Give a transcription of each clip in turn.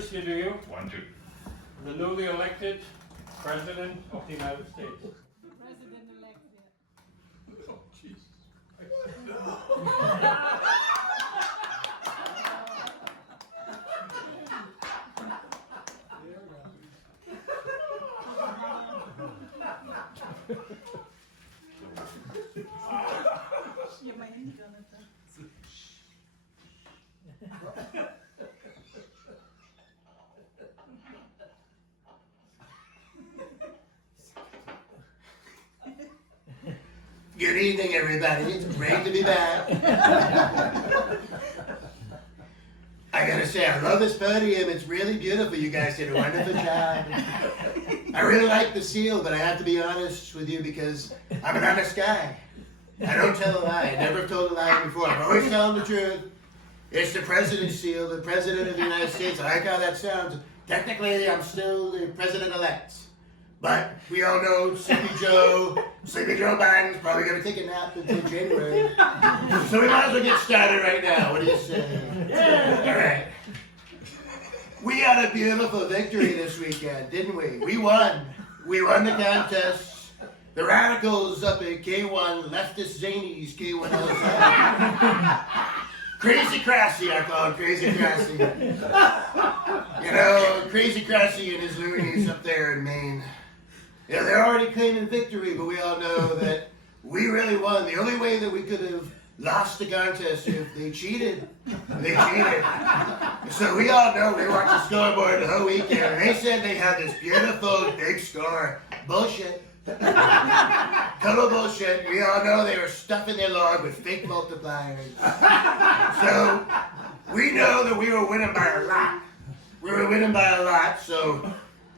introduce you to you, 1, 2. the newly elected President of the United States. President-elect. Oh, jeez. Je mag niet aan het. Good evening, everybody. It's great to be back. I gotta say, I love this podium. It's really beautiful. You guys did a wonderful job. I really like the seal, but I have to be honest with you because I'm an honest guy. I don't tell a lie. I never told a lie before. I'm always telling the truth. It's the president's seal, the president of the United States. I like how that sounds. Technically, I'm still the president-elect. But we all know Sleepy Joe Biden's probably going to take a nap until January. So we might as well get started right now. What do you say? Yeah. All right. We had a beautiful victory this weekend, didn't we? We won. We won the contest. The radicals up at K1, leftist zanies, K1XX. Crazy Crassy, I call him Crazy Crassy. You know, Crazy Crassy and his loonies up there in Maine. Yeah, they're already claiming victory, but we all know that we really won. The only way that we could have lost the contest if they cheated. They cheated. So we all know we watched the scoreboard the whole weekend, and they said they had this beautiful big score. Bullshit. Total bullshit. We all know they were stuffing their log with fake multipliers. So we know that we were winning by a lot. We were winning by a lot, so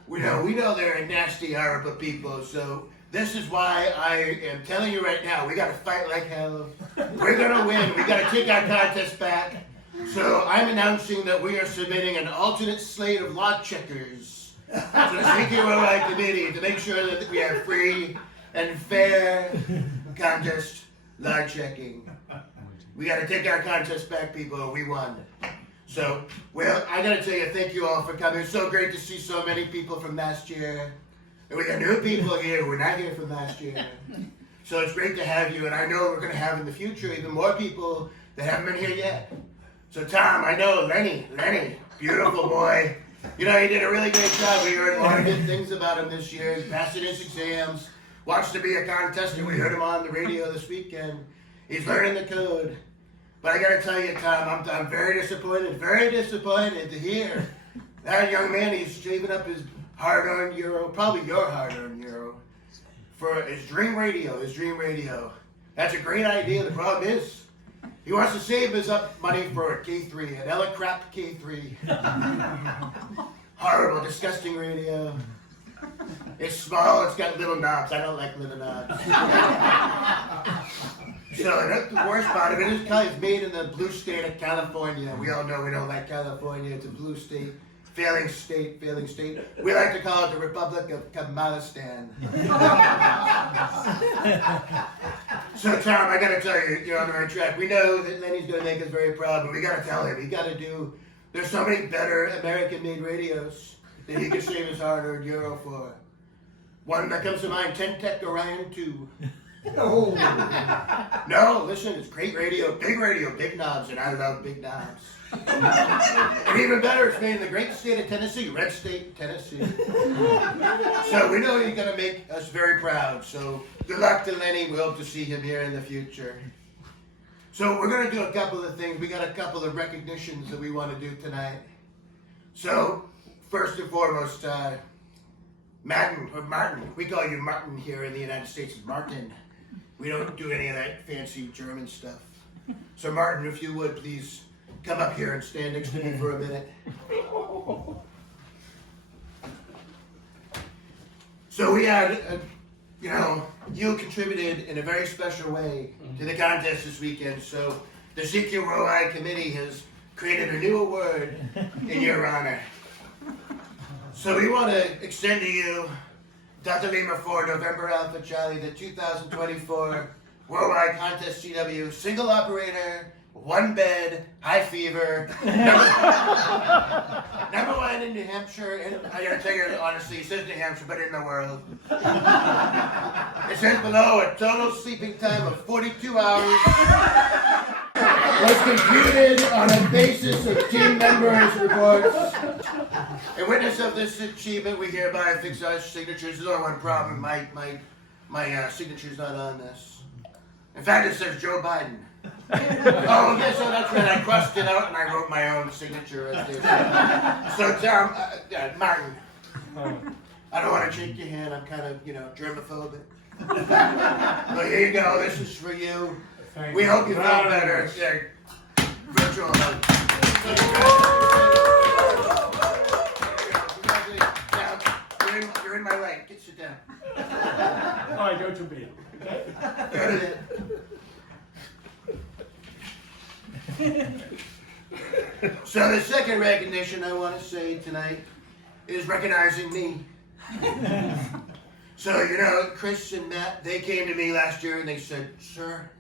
we know they're a nasty, horrible people. So this is why I am telling you right now, we gotta fight like hell. We're gonna win. We gotta take our contest back. So I'm announcing that we are submitting an alternate slate of law checkers to the CQWW committee to make sure that we have free and fair contest law checking. We gotta take our contest back, people. We won. So, well, I gotta tell you, thank you all for coming. It's so great to see so many people from last year. And we got new people here who were not here from last year. So it's great to have you, and I know we're gonna have in the future even more people that haven't been here yet. So Tom, I know Lenny, beautiful boy. You know, he did a really great job. We heard a lot of good things about him this year. He passed his exams, wants to be a contestant. We heard him on the radio this weekend. He's learning the code. But I gotta tell you, Tom, I'm very disappointed to hear that young man, he's saving up his hard-earned euro, probably your hard-earned euro, for his dream radio. That's a great idea. The problem is, he wants to save his up money for a K3, an Ella crap K3. Horrible, disgusting radio. It's small, it's got little knobs. I don't like little knobs. So that's the worst part of it. It's made in the blue state of California. We all know we don't like California. It's a blue state. Failing state. We like to call it the Republic of Kamalistan. So Tom, I gotta tell you, you're on the right track. We know that Lenny's gonna make us very proud, but we gotta tell him, there's so many better American-made radios that he can save his hard-earned euro for. One that comes to mind, 10 Tech Orion 2. Oh. No, listen, it's great radio, big knobs, and I love big knobs. And even better, it's made in the great state of Tennessee, red state, Tennessee. So we know he's gonna make us very proud. So good luck to Lenny. We hope to see him here in the future. So we're gonna do a couple of things. We got a couple of recognitions that we want to do tonight. So first and foremost, Martin. We call you Martin here in the United States. Martin. We don't do any of that fancy German stuff. So Martin, if you would please come up here and stand next to me for a minute. So we had, you contributed in a very special way to the contest this weekend. So the CQWW committee has created a new award in your honor. So we want to extend to you, Delta Lima 4, November Alpha Charlie, the 2024 Worldwide Contest CW Single Operator one bed, high fever. Number one in New Hampshire, and I gotta tell you honestly, it says New Hampshire, but in the world. It says below a total sleeping time of 42 hours. Was computed on a basis of team members' reports. In witness of this achievement, we hereby affix our signatures. There's only one problem. My signature's not on this. In fact, it says Joe Biden. Oh, yes, so that's right. I crossed it out and I wrote my own signature right there. So, Tom, Martin, I don't want to shake your hand. I'm kind of, germophobic. But here you go. This is for you. We hope you feel better. Virtual hug. You're in my right. Sit down. All right, go to bed. Go to bed. So the second recognition I want to say tonight is recognizing me. So, Chris and Matt, they came to me last year and they said, Sir,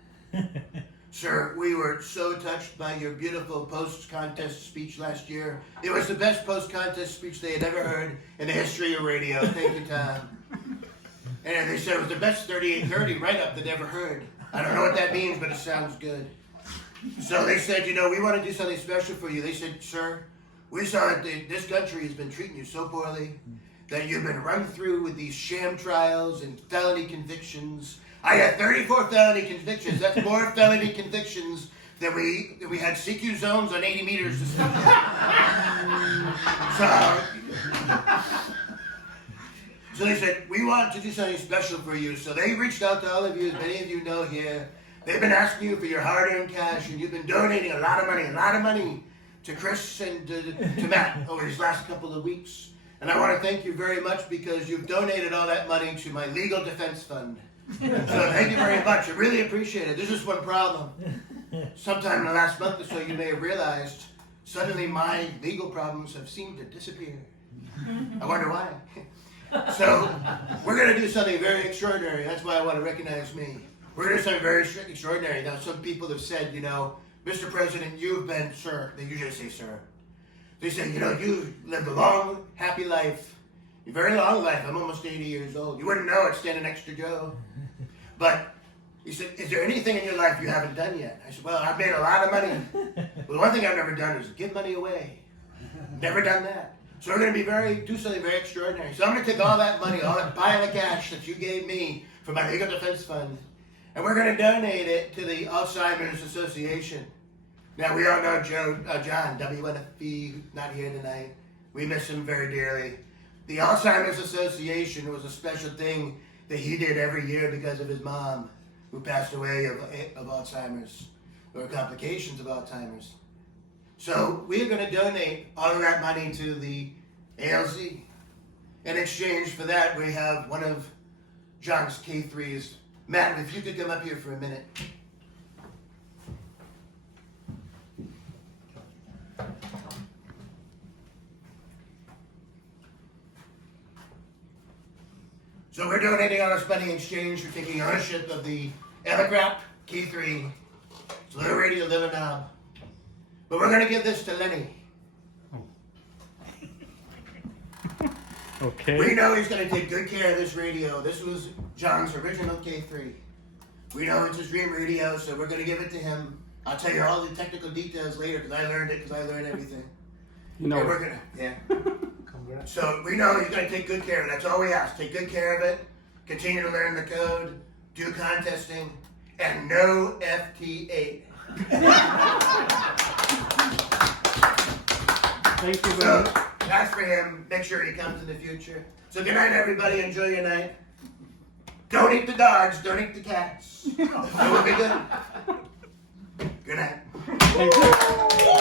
we were so touched by your beautiful post-contest speech last year. It was the best post-contest speech they had ever heard in the history of radio. Thank you, Tom. And they said it was the best 3830 write-up they'd ever heard. I don't know what that means, but it sounds good. So they said, we want to do something special for you. They said, sir, we saw that this country has been treating you so poorly that you've been run through with these sham trials and felony convictions. I got 34 felony convictions. That's more felony convictions than we had CQ zones on 80 meters to stop. So they said, we want to do something special for you. So they reached out to all of you, as many of you know here. They've been asking you for your hard-earned cash, and you've been donating a lot of money to Chris and to Matt over these last couple of weeks. And I want to thank you very much because you've donated all that money to my legal defense fund. So thank you very much. I really appreciate it. There's just one problem. Sometime in the last month or so, you may have realized suddenly my legal problems have seemed to disappear. I wonder why. So we're going to do something very extraordinary. That's why I want to recognize me. We're going to do something very extraordinary. Now, some people have said, Mr. President, you've been, sir. They usually say, sir. They say, you've lived a long, happy life. A very long life. I'm almost 80 years old. You wouldn't know it standing next to Joe. But he said, is there anything in your life you haven't done yet? I said, well, I've made a lot of money. Well, the one thing I've never done is give money away. Never done that. So we're going to do something very extraordinary. So I'm going to take all that money, all that pile of cash that you gave me for my legal defense fund, and we're going to donate it to the Alzheimer's Association. Now, we all know John, WNFP, not here tonight. We miss him very dearly. The Alzheimer's Association was a special thing that he did every year because of his mom, who passed away of Alzheimer's, or complications of Alzheimer's. So we're going to donate all of that money to the ALZ. In exchange for that, we have one of John's K3s. Matt, if you could come up here for a minute. So we're donating all this money in exchange for taking ownership of the Elecrap K3. It's a little radio, little knob. But we're going to give this to Lenny. Okay. We know he's going to take good care of this radio. This was John's original K3. We know it's his dream radio, so we're going to give it to him. I'll tell you all the technical details later because I learned everything. And we're going to, yeah. So we know he's going to take good care of it. That's all we ask. Take good care of it. Continue to learn the code. Do contesting. And no FT8. Thank you very So much. that's for him. Make sure he comes in the future. So good night, everybody. Enjoy your night. Don't eat the dogs. Don't eat the cats. It will be good. Good night. Thank you.